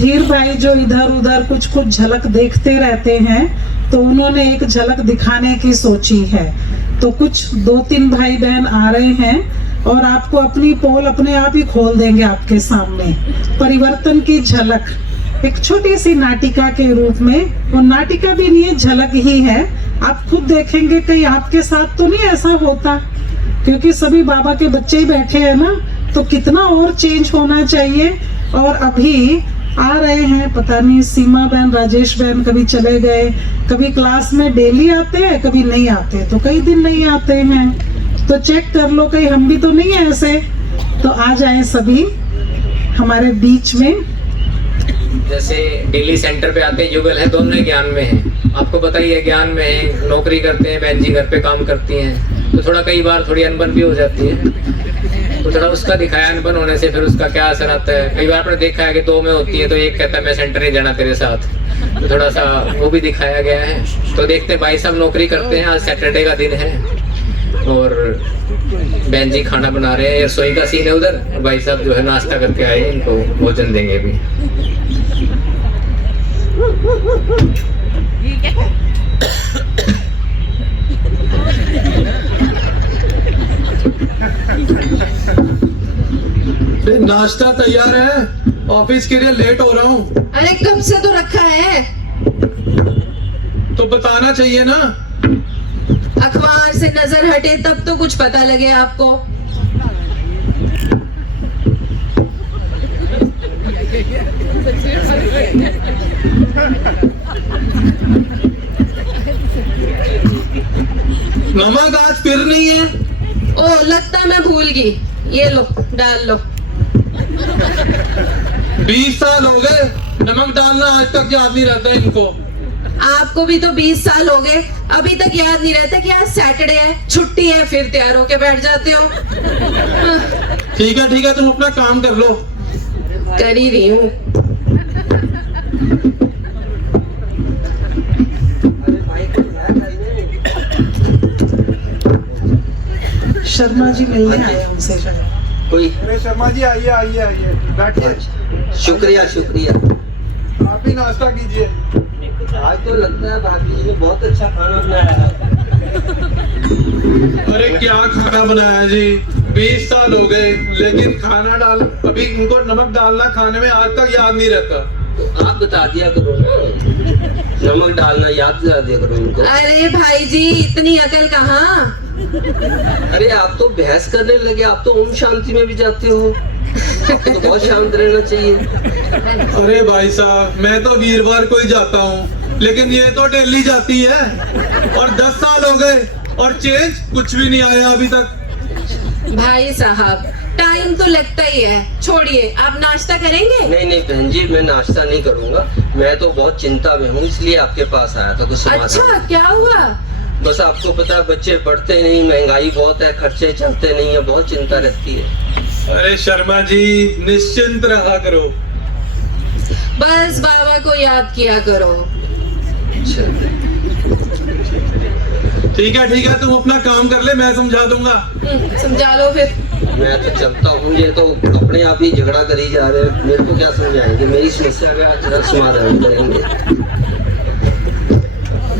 धीर भाई जो इधर उधर कुछ कुछ झलक देखते रहते हैं, तो उन्होंने एक झलक दिखाने की सोची है। तो कुछ 2-3 भाई बहन आ रहे हैं और आपको अपनी पोल अपने आप ही खोल देंगे आपके सामने। परिवर्तन की झलक एक छोटी सी नाटिका के रूप में, वो नाटिका भी नहीं है, झलक ही है। आप खुद देखेंगे कहीं आपके साथ तो नहीं ऐसा होता, क्योंकि सभी बाबा के बच्चे ही बैठे हैं ना, तो कितना और चेंज होना चाहिए। और अभी आ रहे हैं, पता नहीं सीमा बहन, राजेश बहन कभी चले गए, कभी क्लास में डेली आते हैं, कभी नहीं आते, तो कई दिन नहीं आते हैं। तो चेक कर लो कहीं हम भी तो नहीं है ऐसे। तो आ जाए सभी हमारे बीच में। जैसे दिल्ली सेंटर पे आते हैं, युगल है, दोनों ही ज्ञान में है। आपको बताइए ज्ञान में है, नौकरी करते हैं, बहन जी घर पे काम करती हैं, तो थोड़ा कई बार थोड़ी अनबन भी हो जाती है। तो थोड़ा उसका दिखाया, अनबन होने से फिर उसका क्या असर आता है। कई बार आपने देखा है कि 2 में होती है, तो एक कहता है मैं सेंटर नहीं जाना तेरे साथ, तो थोड़ा सा वो भी दिखाया गया है। तो देखते हैं, भाई साहब नौकरी करते हैं, आज सैटरडे का दिन है और बहन जी खाना बना रहे हैं, रसोई का सीन है उधर, भाई साहब जो है नाश्ता करके आए, इनको भोजन देंगे अभी। नाश्ता तैयार है, ऑफिस के लिए लेट हो रहा हूँ। अरे कब से तो रखा है, तो बताना चाहिए ना। अखबार से नजर हटे तब तो कुछ पता लगे आपको। नमक आज फिर नहीं है। ओ लगता मैं भूल गई, ये लो डाल लो। 20 साल हो गए, नमक डालना आज तक याद नहीं रहता इनको। आपको भी तो 20 साल हो गए, अभी तक याद नहीं रहता कि आज सैटरडे है, छुट्टी है, फिर तैयार होके बैठ जाते हो। ठीक है, तुम अपना काम कर लो। कर ही रही हूँ। शर्मा जी मिलने आए हमसे शायद। कोई? अरे शर्मा जी आइए बैठिए। शुक्रिया। आप ही नाश्ता कीजिए। आज तो लगता है भाभी जी ने बहुत अच्छा खाना बनाया है। अरे क्या खाना बनाया जी, 20 साल हो गए, लेकिन खाना डाल अभी इनको नमक डालना खाने में आज तक याद नहीं रहता। तो आप बता दिया करो ना, नमक डालना याद दिला दिया करो इनको। अरे भाई जी इतनी अकल कहाँ। अरे आप तो बहस करने लगे, आप तो ओम शांति में भी जाते हो, आपको तो बहुत शांत रहना चाहिए। अरे भाई साहब, मैं तो वीरवार को ही जाता हूँ, लेकिन ये तो डेली जाती है और 10 साल हो गए और चेंज कुछ भी नहीं आया अभी तक। भाई साहब टाइम तो लगता ही है, छोड़िए। आप नाश्ता करेंगे? नहीं बहन जी, मैं नाश्ता नहीं करूँगा, मैं तो बहुत चिंता में हूँ, इसलिए आपके पास आया था कुछ समाधान। अच्छा क्या हुआ? बस आपको पता है बच्चे पढ़ते नहीं, महंगाई बहुत है, खर्चे चलते नहीं है, बहुत चिंता रहती है। अरे शर्मा जी निश्चिंत रहा करो। बस बाबा को याद किया करो। ठीक है, तुम अपना काम कर ले, मैं समझा दूंगा। समझा लो फिर। मैं तो चलता हूँ, ये तो अपने आप ही झगड़ा कर ही जा रहे हैं, मेरे को क्या समझाएंगे, मेरी समस्या का समाधान करेंगे।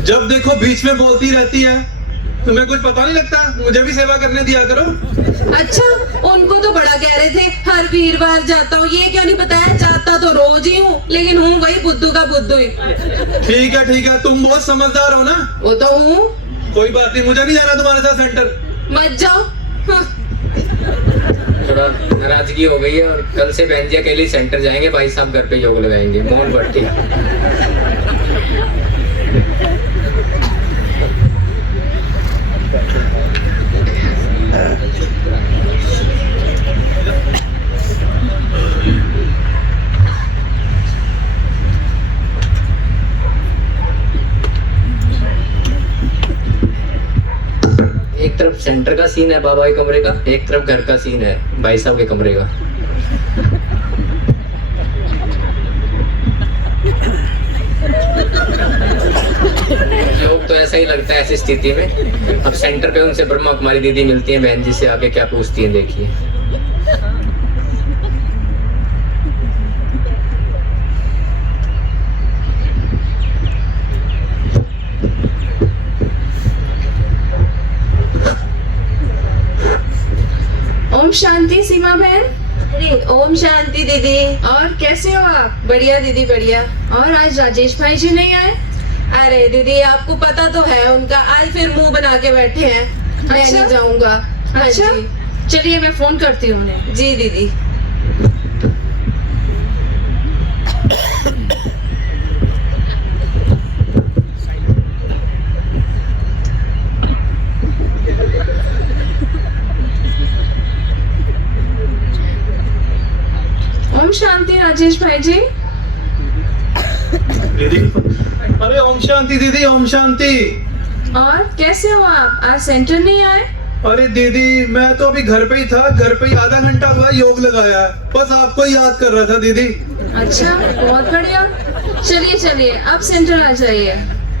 जब देखो बीच में बोलती रहती है, तुम्हें कुछ पता नहीं लगता, मुझे भी सेवा करने दिया करो। अच्छा उनको तो बड़ा कह रहे थे हर वीरवार जाता हूँ, ये क्यों नहीं बताया? जाता तो रोज ही हूँ, लेकिन हूँ वही बुद्धू का बुद्धू ही। ठीक है, तुम बहुत समझदार हो ना। वो तो हूँ। कोई बात नहीं, मुझे नहीं जाना तुम्हारे साथ सेंटर। मत जाओ। थोड़ा नाराजगी हो गई है और कल से बहन जी अकेले सेंटर जाएंगे, भाई साहब घर पे योग लगाएंगे। मोहन भट्टी। एक तरफ सेंटर का सीन है बाबा के कमरे का, एक तरफ घर का सीन है भाई साहब के कमरे का। योग तो ऐसा ही लगता है ऐसी स्थिति में। अब सेंटर पे उनसे ब्रह्मा कुमारी दीदी मिलती है, बहन जी से आगे क्या पूछती है देखिए। ओम शांति सीमा बहन। अरे ओम शांति दीदी। और कैसे हो आप? बढ़िया दीदी बढ़िया। और आज राजेश भाई जी नहीं आए? अरे दीदी आपको पता तो है उनका, आज फिर मुंह बना के बैठे हैं, मैं अच्छा? नहीं जाऊंगा। हाँ अच्छा जी। चलिए मैं फोन करती हूँ उन्हें। जी दीदी। ओम शांति राजेश भाई जी। दीदी, अरे ओम शांति दीदी, ओम शांति। और कैसे हो आप? आज सेंटर नहीं आए? अरे दीदी, मैं तो अभी घर पे ही था, घर पे ही आधा घंटा हुआ योग लगाया है, बस आपको ही याद कर रहा था दीदी। अच्छा बहुत बढ़िया। चलिए चलिए अब सेंटर आ जाइए।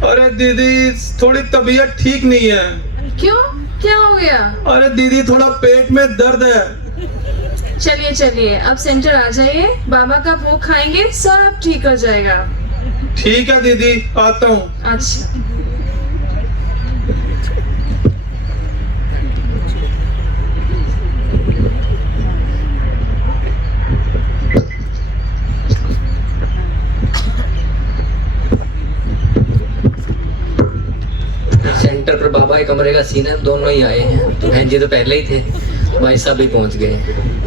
अरे दीदी, थोड़ी तबीयत ठीक नहीं है। क्यों, क्या हो गया? अरे दीदी, थोड़ा पेट में दर्द है। चलिए चलिए अब सेंटर आ जाइए, बाबा का भोग खाएंगे, सब ठीक हो जाएगा। ठीक है दीदी, आता हूँ। अच्छा सेंटर पर बाबा के कमरे का सीन है, दोनों ही आए हैं। तो बहन जी तो पहले ही थे, भाई साहब भी पहुंच गए हैं।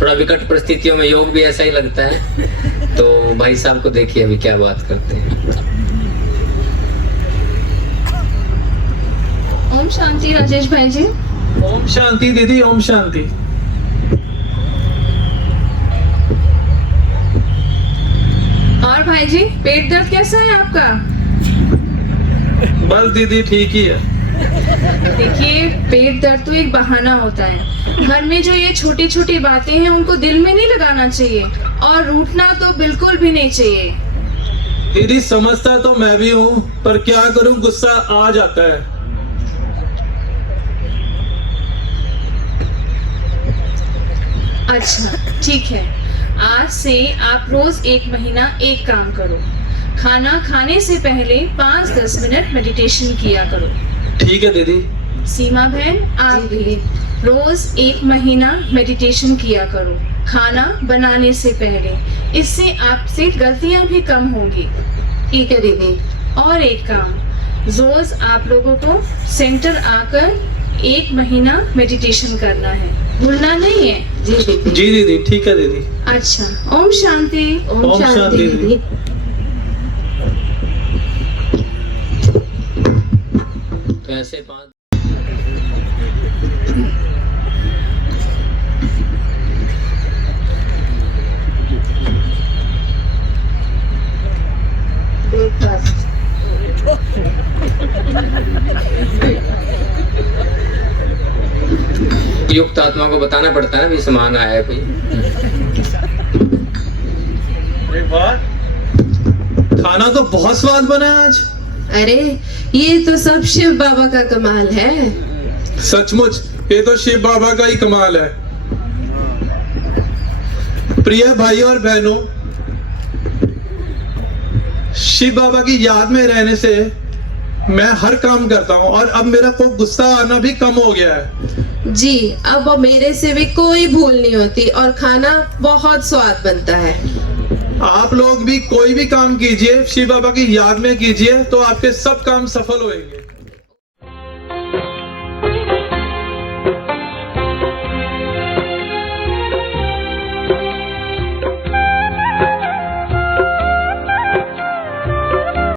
थोड़ा विकट परिस्थितियों में योग भी ऐसा ही लगता है। तो भाई साहब को देखिए अभी क्या बात करते हैं। ओम शांति राजेश भाई जी। ओम शांति दीदी, ओम शांति। और भाई जी पेट दर्द कैसा है आपका? बस दीदी ठीक ही है। देखिए पेट दर्द तो एक बहाना होता है। घर में जो ये छोटी छोटी बातें हैं उनको दिल में नहीं लगाना चाहिए और रूठना तो बिल्कुल भी नहीं चाहिए। दीदी समझता तो मैं भी हूँ, पर क्या करूँ, गुस्सा आ जाता है। अच्छा ठीक है, आज से आप रोज 1 महीना एक काम करो, खाना खाने से पहले 5-10 मिनट मेडिटेशन किया करो। ठीक है दीदी। सीमा बहन आप भी रोज 1 महीना मेडिटेशन किया करो खाना बनाने से पहले, इससे आपसे गलतियां भी कम होंगी। ठीक है दीदी। और एक काम, रोज आप लोगों को सेंटर आकर 1 महीना मेडिटेशन करना है, भूलना नहीं है। जी दीदी। जी दीदी, ठीक है दीदी। अच्छा ओम शांति। ओम शांति दीदी। तो ऐसे 5 युक्त आत्मा को बताना पड़ता है ना, भी सामान आया है कोई। खाना तो बहुत स्वाद बना है आज। अरे ये तो सब शिव बाबा का कमाल है। सचमुच ये तो शिव बाबा का ही कमाल है। प्रिय भाई और बहनों, शिव बाबा की याद में रहने से मैं हर काम करता हूँ और अब मेरा को गुस्सा आना भी कम हो गया है। जी अब मेरे से भी कोई भूल नहीं होती और खाना बहुत स्वाद बनता है। आप लोग भी कोई भी काम कीजिए, शिव बाबा की याद में कीजिए, तो आपके सब काम सफल होंगे।